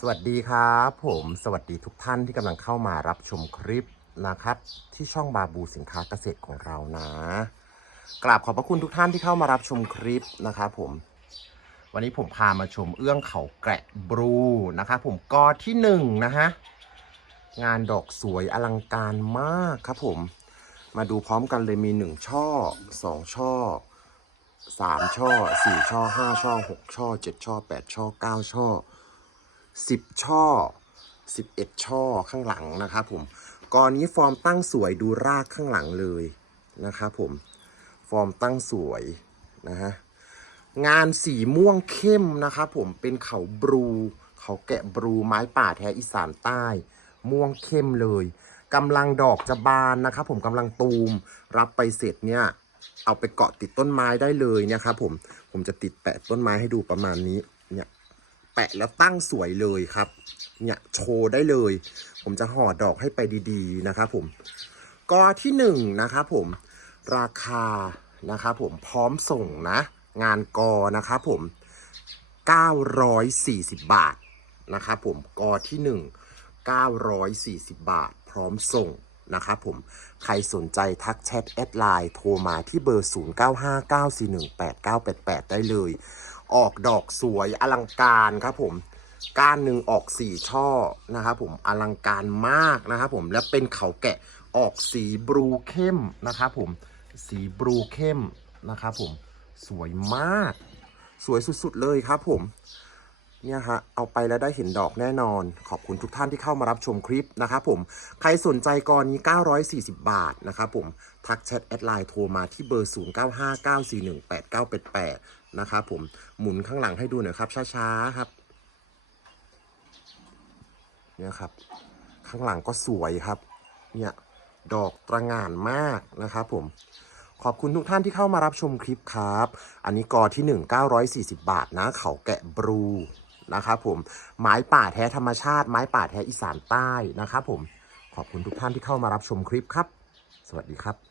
สวัสดีครับผมสวัสดีทุกท่านที่กำลังเข้ามารับชมคลิปนะครับ ที่ช่องบาบูสินค้าเกษตรของเรานะ กราบขอบพระคุณทุกท่านที่เข้ามารับชมคลิปนะครับผม วันนี้ผมพามาชมเอื้องเขาแกะบลูนะครับผมกอที่หนึ่งนะฮะงานดอกสวยอลังการมากครับผม มาดูพร้อมกันเลยมีหนึ่งช่อสองช่อสามช่อสี่ช่อห้าช่อหกช่อเจ็ดช่อแปดช่อเก้าช่อ สิบช่อสิบเอ็ดช่อข้างหลังนะครับผมกอนี้ฟอร์มตั้งสวยดูรากข้างหลังเลยนะครับผมฟอร์มตั้งสวยนะฮะงานสีม่วงเข้มนะครับผมเป็นเขาบลูเขาแกะบลูไม้ป่าแท้อีสานใต้ ม่วงเข้มเลยกำลังดอกจะบานนะครับผมกำลังตูมรับไปเสร็จเนี่ยเอาไปเกาะติดต้นไม้ได้เลยเนี่ยครับผมผมจะติดแปะต้นไม้ให้ดูประมาณนี้เนี่ย แปะแล้วตั้งสวยเลยครับ เนี่ยโชว์ได้เลย ผมจะห่อดอกให้ไปดีๆนะครับผมกอที่หนึ่งนะครับผมราคานะครับผมพร้อมส่งนะ งานกอนะครับผม 940 บาทนะครับผมกอที่หนึ่ง940 บาท พร้อมส่ง นะครับผม ใครสนใจทักแชทแอดไลน์โทรมาที่เบอร์ 0959418988 ได้เลย ออกดอกสวยอลังการครับผม ก้านหนึ่งออกสี่ช่อนะครับผมอลังการมากนะครับผม และเป็นเขาแกะออกสีบลูเข้มนะครับผม สีบลูเข้มนะครับผม สวยมาก สวยสุดๆเลยครับผม เนี่ยฮะ เอาไปแล้วได้เห็นดอกแน่นอน ขอบคุณทุกท่านที่เข้ามารับชมคลิปนะครับผม ใครสนใจกรนี้940 บาทนะครับผม ทักแชทแอดไลน์โทรมาที่เบอร์ 0959418988 นะครับผม หมุนข้างหลังให้ดูหน่อยครับ ช้าๆ ครับ เนี่ยครับ ข้างหลังก็สวยครับ เนี่ย ดอกตระหง่านมากนะครับผมขอบคุณทุกท่านที่เข้ามารับชมคลิปครับ อันนี้กอที่ 1 940 บาทนะ เขาแกะบลู นะครับผมไม้ป่าแท้ธรรมชาติ ไม้ป่าแท้อีสานใต้นะครับผมขอบคุณทุกท่านที่เข้ามารับชมคลิปครับ สวัสดีครับ